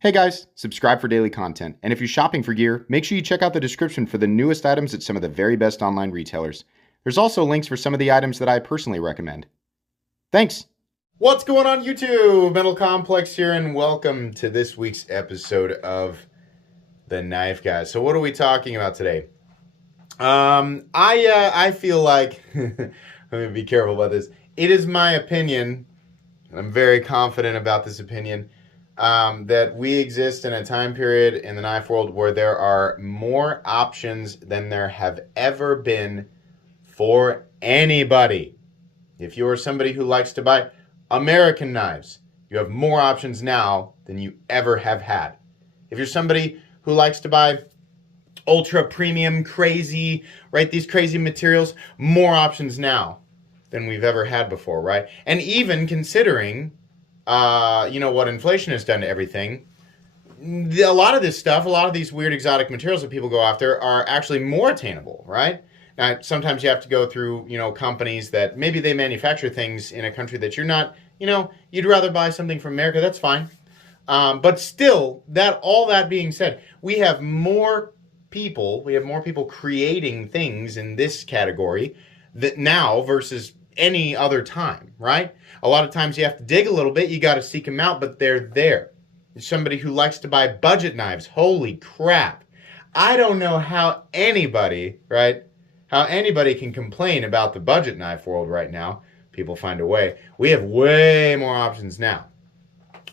Hey guys, subscribe for daily content. And if you're shopping for gear, make sure you check out the description for the newest items at some of the very best online retailers. There's also links for some of the items that I personally recommend. Thanks! What's going on YouTube? Metal Complex here, and welcome to this week's episode of The Knife Guys. So what are we talking about today? I feel like, let me be careful about this. It is my opinion, and I'm very confident about this opinion, that we exist in a time period in the knife world where there are more options than there have ever been for anybody. If you are somebody who likes to buy American knives, you have more options now than you ever have had. If you're somebody who likes to buy ultra premium, crazy, right, these crazy materials, more options now than we've ever had before, right? And even considering what inflation has done to everything, a lot of this stuff, a lot of these weird exotic materials that people go after are actually more attainable, right? Now, sometimes you have to go through, companies that maybe they manufacture things in a country that you're not, you'd rather buy something from America, that's fine. But still, all that being said, we have more people creating things in this category that now versus any other time, right? A lot of times you have to dig a little bit, you got to seek them out, but they're there. Somebody who likes to buy budget knives, holy crap. I don't know how anybody can complain about the budget knife world right now. People find a way. We have way more options now.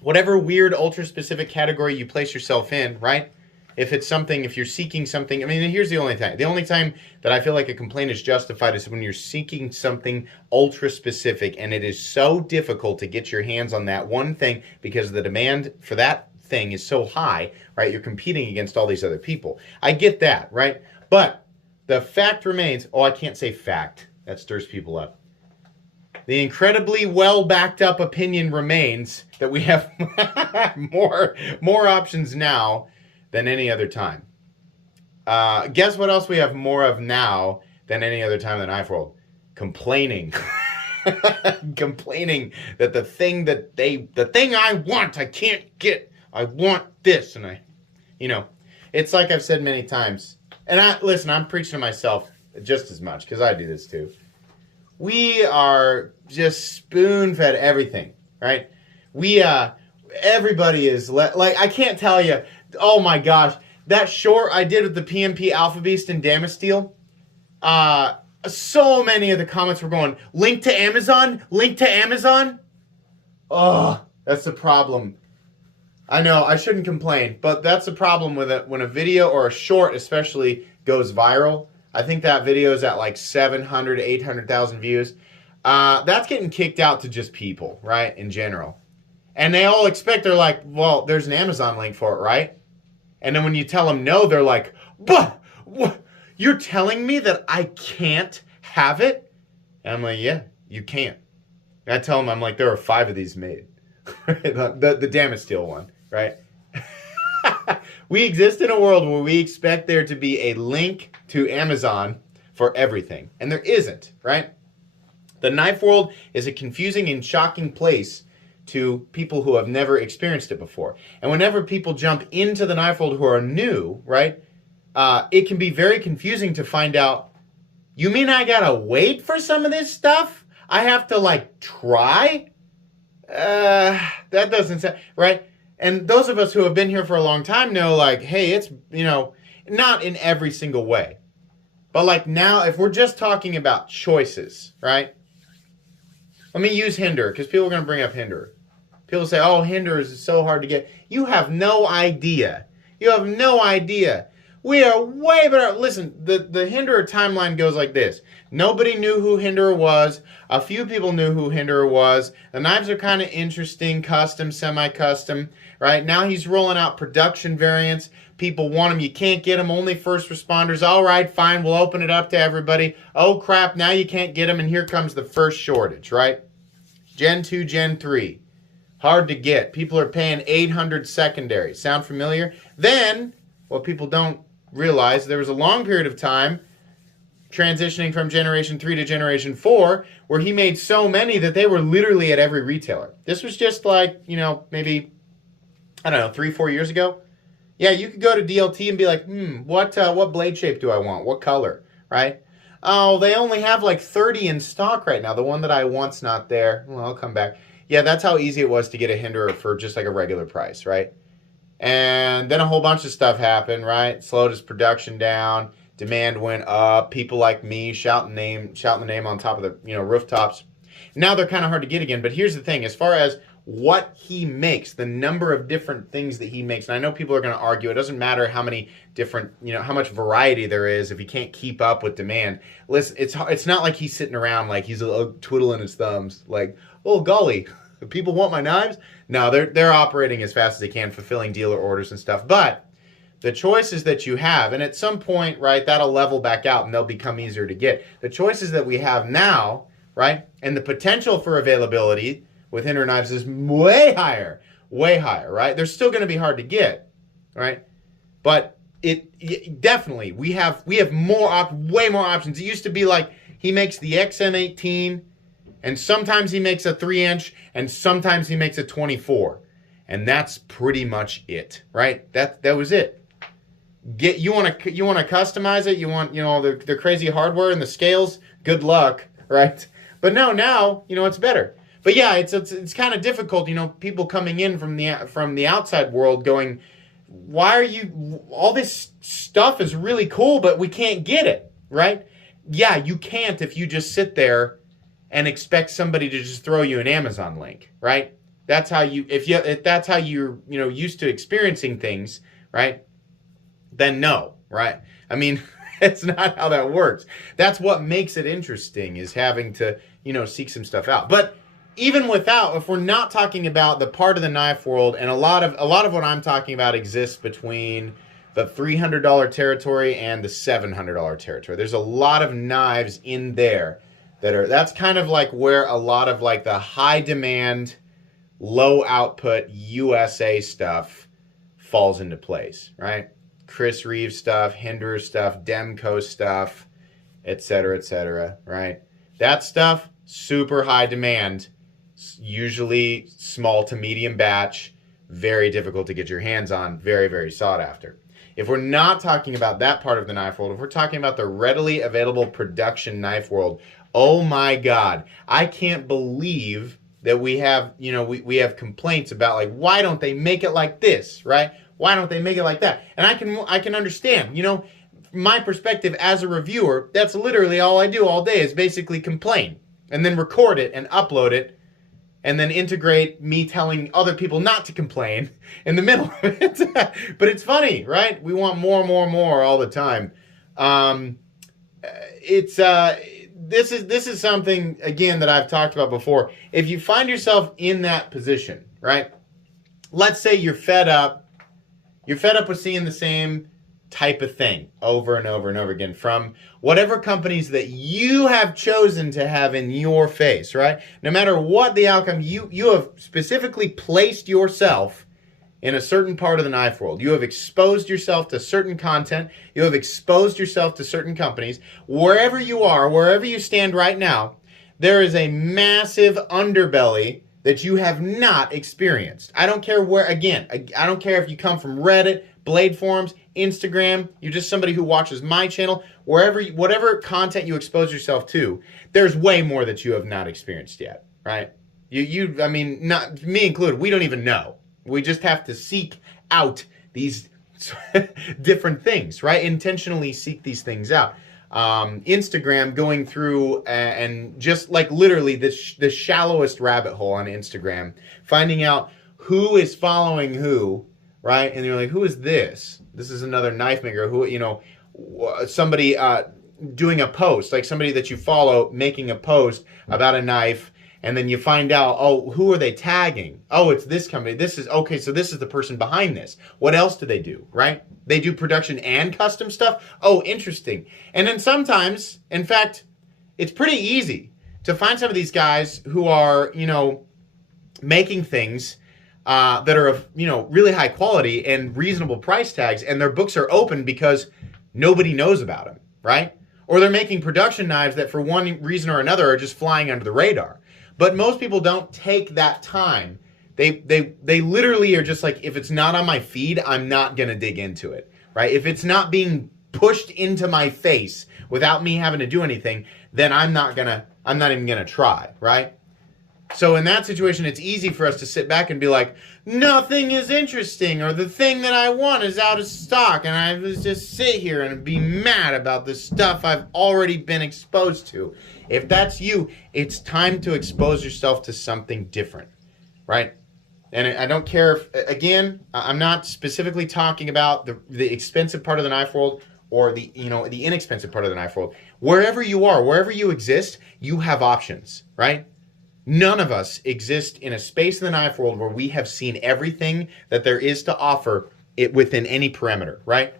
Whatever weird ultra-specific category you place yourself in, right? If you're seeking something, here's the only time. The only time that I feel like a complaint is justified is when you're seeking something ultra specific and it is so difficult to get your hands on that one thing because the demand for that thing is so high, right? You're competing against all these other people. I get that, right? But the fact remains, I can't say fact. That stirs people up. The incredibly well backed up opinion remains that we have more options now than any other time. Guess what else we have more of now than any other time in the knife world? Complaining. Complaining that the thing I want, I can't get. I want this. And it's like I've said many times. And I'm preaching to myself just as much because I do this too. We are just spoon-fed everything, right? Everybody is, I can't tell you, oh my gosh, that short I did with the PMP Alpha Beast and Damasteel, so many of the comments were going, link to Amazon? Link to Amazon? Oh, that's the problem. I know, I shouldn't complain, but that's the problem with it when a video or a short especially goes viral. I think that video is at like 700, 800,000 views. That's getting kicked out to just people, right, in general. And they all expect, they're like, well, there's an Amazon link for it, right? And then when you tell them no, they're like, what? You're telling me that I can't have it? And I'm like, yeah, you can't. And I tell them, I'm like, there are 5 of these made. the Damasteel one, right? We exist in a world where we expect there to be a link to Amazon for everything. And there isn't, right? The knife world is a confusing and shocking place to people who have never experienced it before. And whenever people jump into the knife world who are new, right, it can be very confusing to find out, you mean I gotta wait for some of this stuff? I have to, try? That doesn't sound, right? And those of us who have been here for a long time know, hey, it's, not in every single way. But, now, if we're just talking about choices, right? Let me use Hinder, because people are going to bring up Hinder. People say, oh, Hinder is so hard to get. You have no idea. You have no idea. We are way better. Listen, the Hinderer timeline goes like this. Nobody knew who Hinderer was. A few people knew who Hinderer was. The knives are kind of interesting, custom, semi-custom. Right? Now he's rolling out production variants. People want them. You can't get them. Only first responders. All right, fine. We'll open it up to everybody. Oh, crap. Now you can't get them. And here comes the first shortage, right? Gen 2, Gen 3. Hard to get. People are paying 800 secondary. Sound familiar? Then, what people don't realize, there was a long period of time transitioning from Generation 3 to Generation 4 where he made so many that they were literally at every retailer. This was just maybe I don't know, 3-4 years ago. Yeah, you could go to DLT and be like, what blade shape do I want? What color, right? Oh, they only have like 30 in stock right now. The one that I want's not there. Well, I'll come back. Yeah, that's how easy it was to get a Hinderer for just like a regular price, right? And then a whole bunch of stuff happened, right? Slowed his production down. Demand went up. People like me shouting the name on top of the rooftops. Now they're kind of hard to get again. But here's the thing: as far as what he makes, the number of different things that he makes, and I know people are going to argue it doesn't matter how many different, how much variety there is if he can't keep up with demand. Listen, it's not like he's sitting around like he's twiddling his thumbs, like, oh golly, people want my knives. No, they're operating as fast as they can, fulfilling dealer orders and stuff. But the choices that you have, and at some point, right, that'll level back out and they'll become easier to get. The choices that we have now, right, and the potential for availability with Hinderer knives is way higher, right? They're still going to be hard to get, right? But it definitely, we have way more options. It used to be like he makes the XM18, and sometimes he makes a 3-inch, and sometimes he makes a 24, and that's pretty much it, right? That was it. You want to customize it. You want the crazy hardware and the scales. Good luck, right? But no, now it's better. But yeah, it's kind of difficult. People coming in from the outside world going, why are you? All this stuff is really cool, but we can't get it, right? Yeah, you can't if you just sit there and expect somebody to just throw you an Amazon link, right? That's how if that's how you're used to experiencing things, right? Then no, right? I mean, it's not how that works. That's what makes it interesting, is having to, seek some stuff out. But even without, if we're not talking about the part of the knife world, and a lot of what I'm talking about exists between the $300 territory and the $700 territory. There's a lot of knives in there that's kind of like where a lot of like the high demand, low output USA stuff falls into place, right? Chris Reeves stuff, Hinderer stuff, Demco stuff, etc., right? That stuff, super high demand, usually small to medium batch, very difficult to get your hands on, very, very sought after. If we're not talking about that part of the knife world, if we're talking about the readily available production knife world, oh my God, I can't believe that we have, we have complaints about like, why don't they make it like this, right? Why don't they make it like that? And I can understand, my perspective as a reviewer, that's literally all I do all day is basically complain and then record it and upload it and then integrate me telling other people not to complain in the middle of it. But it's funny, right? We want more all the time. This is something, again, that I've talked about before. If you find yourself in that position, right? Let's say you're fed up with seeing the same type of thing over and over and over again from whatever companies that you have chosen to have in your face, right? No matter what the outcome, you have specifically placed yourself in a certain part of the knife world. You have exposed yourself to certain content. You have exposed yourself to certain companies. Wherever you are, wherever you stand right now, there is a massive underbelly that you have not experienced. I don't care where, again, I don't care if you come from Reddit, Blade Forums, Instagram, you're just somebody who watches my channel, whatever content you expose yourself to, there's way more that you have not experienced yet, right? I mean, not me included, we don't even know. We just have to seek out these different things, right? Intentionally seek these things out. Instagram, going through and just like literally the shallowest rabbit hole on Instagram, finding out who is following who, right? And you're like, who is this? This is another knife maker who, somebody doing a post, like somebody that you follow making a post about a knife. And then you find out, oh, who are they tagging? Oh, it's this company. This is, okay, so this is the person behind this. What else do they do, right? They do production and custom stuff? Oh, interesting. And then sometimes, in fact, it's pretty easy to find some of these guys who are, making things that are of, really high quality and reasonable price tags, and their books are open because nobody knows about them, right? Or they're making production knives that for one reason or another are just flying under the radar. But most people don't take that time They literally are just like, if it's not on my feed, I'm not going to dig into it, right? If it's not being pushed into my face without me having to do anything, then I'm not even going to try, right? So in that situation, it's easy for us to sit back and be like, nothing is interesting, or the thing that I want is out of stock, and I just sit here and be mad about the stuff I've already been exposed to. If that's you, it's time to expose yourself to something different, right? And I don't care if, again, I'm not specifically talking about the expensive part of the knife world or the inexpensive part of the knife world. Wherever you are, wherever you exist, you have options, right? None of us exist in a space in the knife world where we have seen everything that there is to offer it within any parameter, right?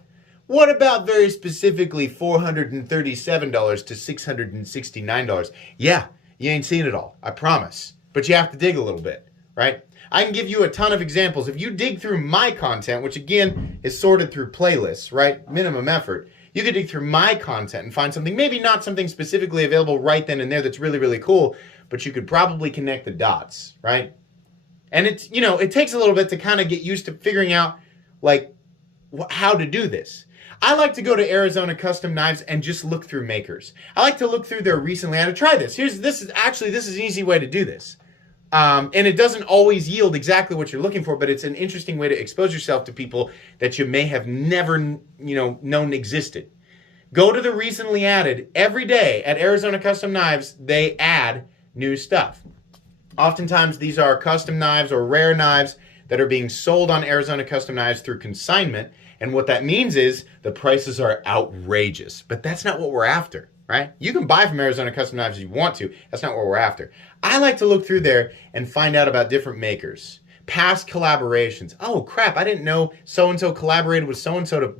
What about very specifically $437 to $669? Yeah, you ain't seen it all, I promise. But you have to dig a little bit, right? I can give you a ton of examples. If you dig through my content, which again is sorted through playlists, right? Minimum effort. You could dig through my content and find something, maybe not something specifically available right then and there that's really, really cool, but you could probably connect the dots, right? And it's, it takes a little bit to kind of get used to figuring out, like, how to do this. I like to go to Arizona Custom Knives and just look through makers. I like to look through their recently. I had to try this. This is an easy way to do this. And it doesn't always yield exactly what you're looking for, but it's an interesting way to expose yourself to people that you may have never, known existed. Go to the recently added. Every day at Arizona Custom Knives, they add new stuff. Oftentimes, these are custom knives or rare knives that are being sold on Arizona Custom Knives through consignment. And what that means is the prices are outrageous. But that's not what we're after, right? You can buy from Arizona Custom Knives if you want to. That's not what we're after. I like to look through there and find out about different makers, past collaborations. Oh, crap, I didn't know so-and-so collaborated with so-and-so to,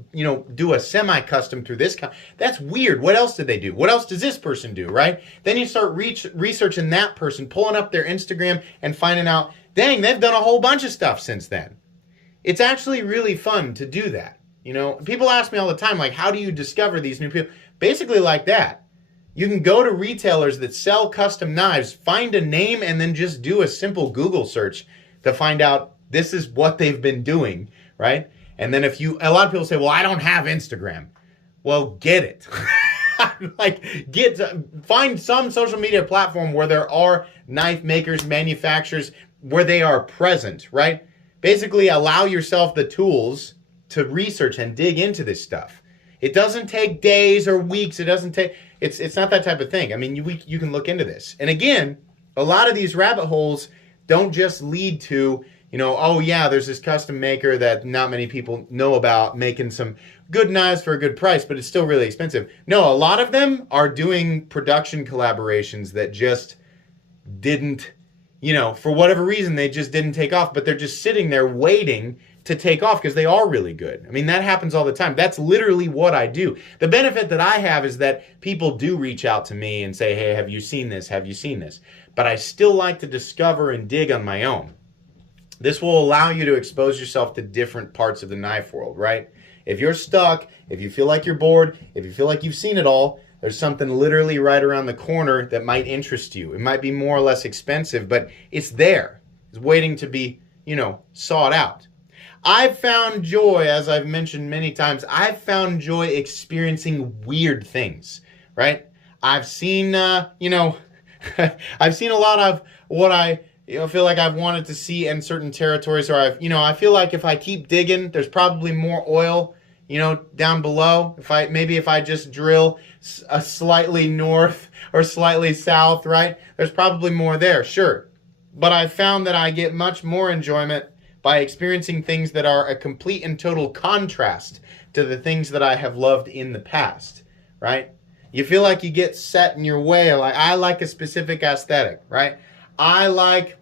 do a semi-custom through this. That's weird. What else did they do? What else does this person do, right? Then you start researching that person, pulling up their Instagram and finding out, dang, they've done a whole bunch of stuff since then. It's actually really fun to do that. People ask me all the time, like, how do you discover these new people? Basically like that. You can go to retailers that sell custom knives, find a name, and then just do a simple Google search to find out this is what they've been doing, right? And then a lot of people say, well, I don't have Instagram. Well, get it. Find some social media platform where there are knife makers, manufacturers, where they are present, right? Basically, allow yourself the tools to research and dig into this stuff. It doesn't take days or weeks. It's not that type of thing. I mean, you can look into this. And again, a lot of these rabbit holes don't just lead to, oh yeah, there's this custom maker that not many people know about making some good knives for a good price, but it's still really expensive. No, a lot of them are doing production collaborations that just didn't, for whatever reason, they just didn't take off, but they're just sitting there waiting to take off because they are really good. I mean, that happens all the time. That's literally what I do. The benefit that I have is that people do reach out to me and say, hey, have you seen this? Have you seen this? But I still like to discover and dig on my own. This will allow you to expose yourself to different parts of the knife world, right? If you're stuck, if you feel like you're bored, if you feel like you've seen it all, there's something literally right around the corner that might interest you. It might be more or less expensive, but it's there. It's waiting to be, sought out. I've found joy, as I've mentioned many times, I've found joy experiencing weird things, right? I've seen, I've seen a lot of what I feel like I've wanted to see in certain territories, or I feel like if I keep digging, there's probably more oil, down below. If I just drill a slightly north or slightly south, right? There's probably more there, sure. But I've found that I get much more enjoyment by experiencing things that are a complete and total contrast to the things that I have loved in the past, right? You feel like you get set in your way. Like, I like a specific aesthetic, right? I like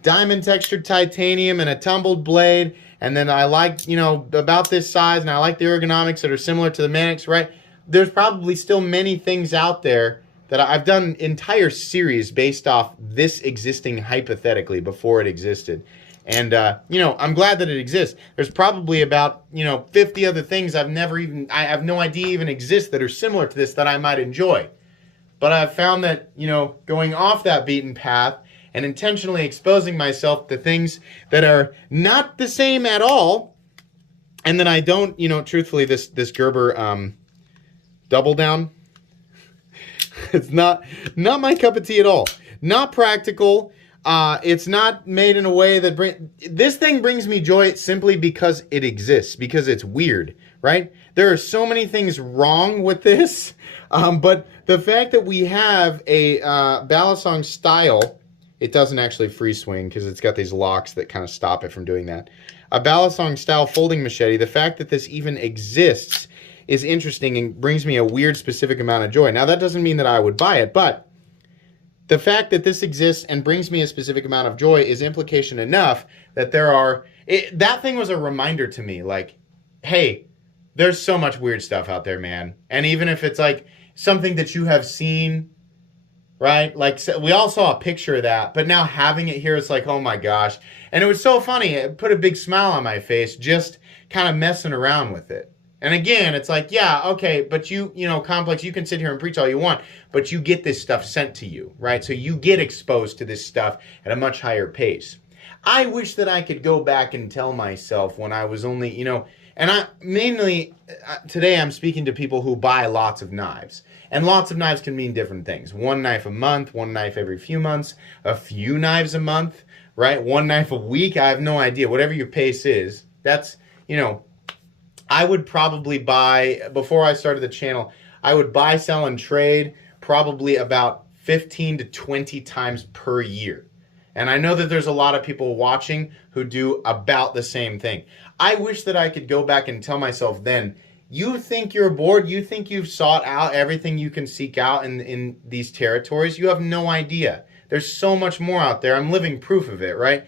diamond textured titanium and a tumbled blade, and then I like, about this size, and I like the ergonomics that are similar to the Manix, right? There's probably still many things out there that I've done entire series based off this existing hypothetically before it existed. And, I'm glad that it exists. There's probably about, 50 other things I have no idea even exist that are similar to this that I might enjoy. But I've found that, going off that beaten path and intentionally exposing myself to things that are not the same at all. And then I don't, truthfully, this Gerber double down, it's not my cup of tea at all. Not practical. It's not made in a way that this thing brings me joy simply because it exists, because it's weird, right? There are so many things wrong with this, but the fact that we have a Balisong style, it doesn't actually free swing because it's got these locks that kind of stop it from doing that. A Balisong style folding machete, the fact that this even exists is interesting and brings me a weird specific amount of joy. Now, that doesn't mean that I would buy it, but the fact that this exists and brings me a specific amount of joy is implication enough that that thing was a reminder to me, like, hey, there's so much weird stuff out there, man. And even if it's like something that you have seen, right? Like, we all saw a picture of that, but now having it here, it's like, oh my gosh. And it was so funny. It put a big smile on my face just kind of messing around with it. And again, it's like, yeah, okay, but Complex, you can sit here and preach all you want, but you get this stuff sent to you, right? So you get exposed to this stuff at a much higher pace. I wish that I could go back and tell myself when I was only, and today I'm speaking to people who buy lots of knives. And lots of knives can mean different things. One knife a month, one knife every few months, a few knives a month, right? One knife a week, I have no idea. Whatever your pace is, that's, I would probably buy, before I started the channel, I would buy, sell, and trade probably about 15 to 20 times per year. And I know that there's a lot of people watching who do about the same thing. I wish that I could go back and tell myself then, you think you're bored? You think you've sought out everything you can seek out in these territories? You have no idea. There's so much more out there. I'm living proof of it, right?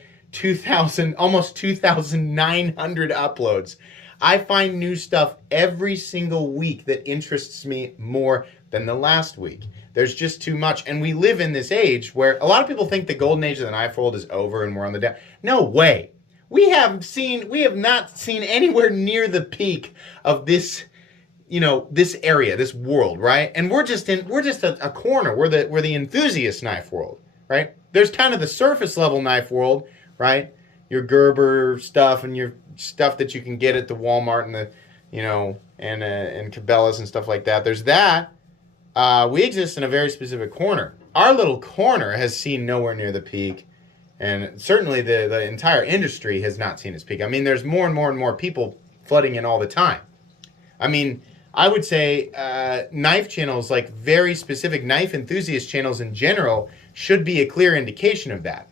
Almost 2,900 uploads. I find new stuff every single week that interests me more than the last week. There's just too much. And we live in this age where a lot of people think the golden age of the knife world is over and we're on the down. No way. We have not seen anywhere near the peak of this, this area, this world, right? And we're just a corner. We're the enthusiast knife world, right? There's kind of the surface level knife world, right? Your Gerber stuff and your stuff that you can get at the Walmart and the, and Cabela's and stuff like that. There's that. We exist in a very specific corner. Our little corner has seen nowhere near the peak, and certainly the entire industry has not seen its peak. I mean, there's more and more and more people flooding in all the time. I mean, I would say knife channels, like very specific knife enthusiast channels in general, should be a clear indication of that.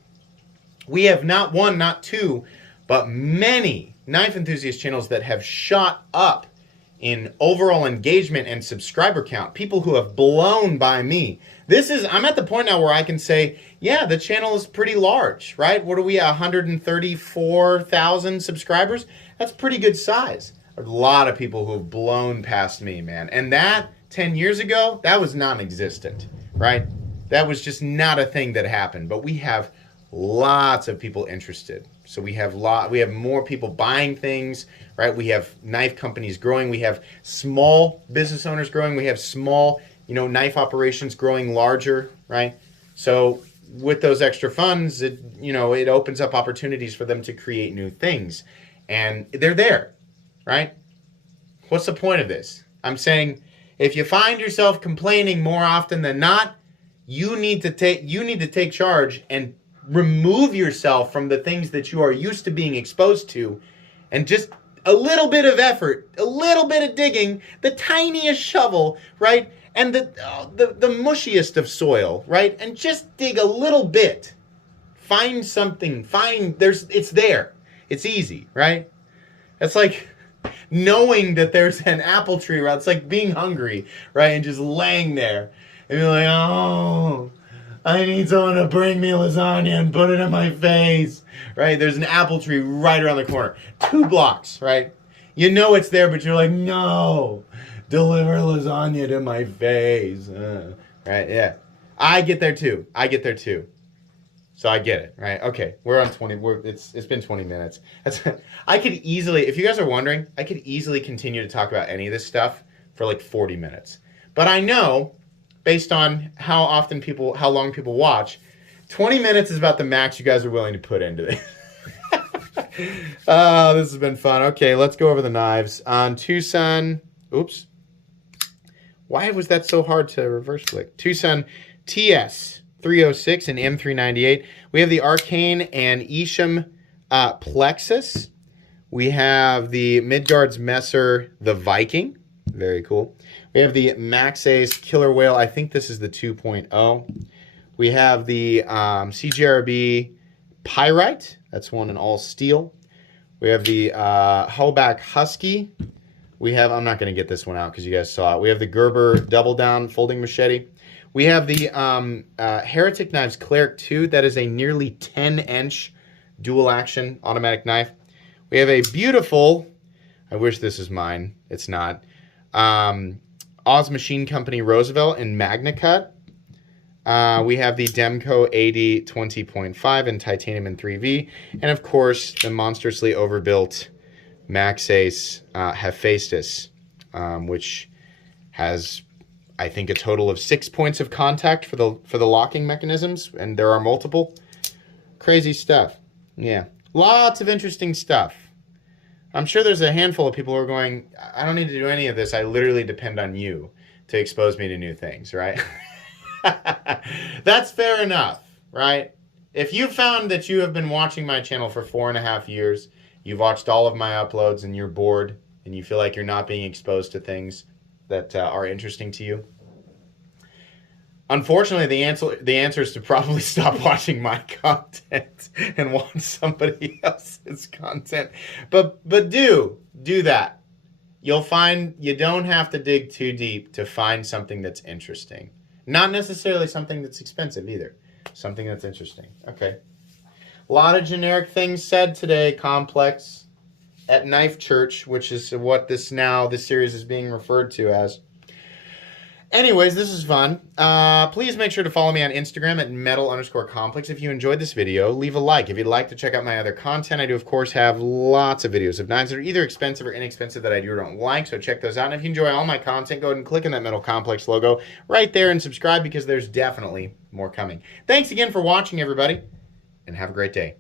We have not one, not two, but many knife enthusiast channels that have shot up in overall engagement and subscriber count. People who have blown by me. I'm at the point now where I can say, yeah, the channel is pretty large, right? What are we at, 134,000 subscribers? That's pretty good size. A lot of people who have blown past me, man. And that 10 years ago, that was non-existent, right? That was just not a thing that happened. But we have lots of people interested. So we have more people buying things, right? We have knife companies growing. We have small business owners growing. We have small, knife operations growing larger, right? So with those extra funds, it opens up opportunities for them to create new things. And they're there, right? What's the point of this? I'm saying if you find yourself complaining more often than not, you need to take charge and remove yourself from the things that you are used to being exposed to, and just a little bit of effort, a little bit of digging, the tiniest shovel, right? And the mushiest of soil, right? And just dig a little bit. Find something. It's there. It's easy, right? It's like knowing that there's an apple tree around. It's like being hungry, right? And just laying there. And you're like, oh, I need someone to bring me lasagna and put it in my face, right? There's an apple tree right around the corner. 2 blocks, right? You know it's there, but you're like, no, deliver lasagna to my face. Right, yeah. I get there too. So I get it, right? Okay, we're on 20. It's been 20 minutes. I could easily, if you guys are wondering, I could easily continue to talk about any of this stuff for like 40 minutes. But I know, based on how long people watch, 20 minutes is about the max you guys are willing to put into this. Oh, this has been fun. Okay, let's go over the knives. On Tucson, oops. Why was that so hard to reverse click? Tucson TS 306 and M398. We have the Arcane and Isham Plexus. We have the Midgard's Messer, the Viking. Very cool. We have the Max Ace Killer Whale. I think this is the 2.0. We have the CGRB Pyrite. That's one in all steel. We have the Hoback Husky. We have, I'm not going to get this one out because you guys saw it. We have the Gerber Double Down Folding Machete. We have the Heretic Knives Cleric 2. That is a nearly 10-inch dual action automatic knife. We have a beautiful, I wish this is mine. It's not. Oz Machine Company Roosevelt in Magna Cut. We have the Demco 80 20.5 in titanium and 3V. And of course, the monstrously overbuilt Max Ace Hephaestus, which has, I think, a total of 6 points of contact for the locking mechanisms, and there are multiple. Crazy stuff. Yeah, lots of interesting stuff. I'm sure there's a handful of people who are going, I don't need to do any of this. I literally depend on you to expose me to new things, right? That's fair enough, right? If you found that you have been watching my channel for 4.5 years, you've watched all of my uploads and you're bored and you feel like you're not being exposed to things that are interesting to you, unfortunately, the answer is to probably stop watching my content and watch somebody else's content. But do that. You'll find you don't have to dig too deep to find something that's interesting. Not necessarily something that's expensive either. Something that's interesting. Okay. A lot of generic things said today, Complex, at Knife Church, which is what this series is being referred to as. Anyways, this is fun. Please make sure to follow me on Instagram at metal_complex. If you enjoyed this video, leave a like. If you'd like to check out my other content, I do, of course, have lots of videos of knives that are either expensive or inexpensive that I do or don't like, so check those out. And if you enjoy all my content, go ahead and click on that Metal Complex logo right there and subscribe because there's definitely more coming. Thanks again for watching, everybody, and have a great day.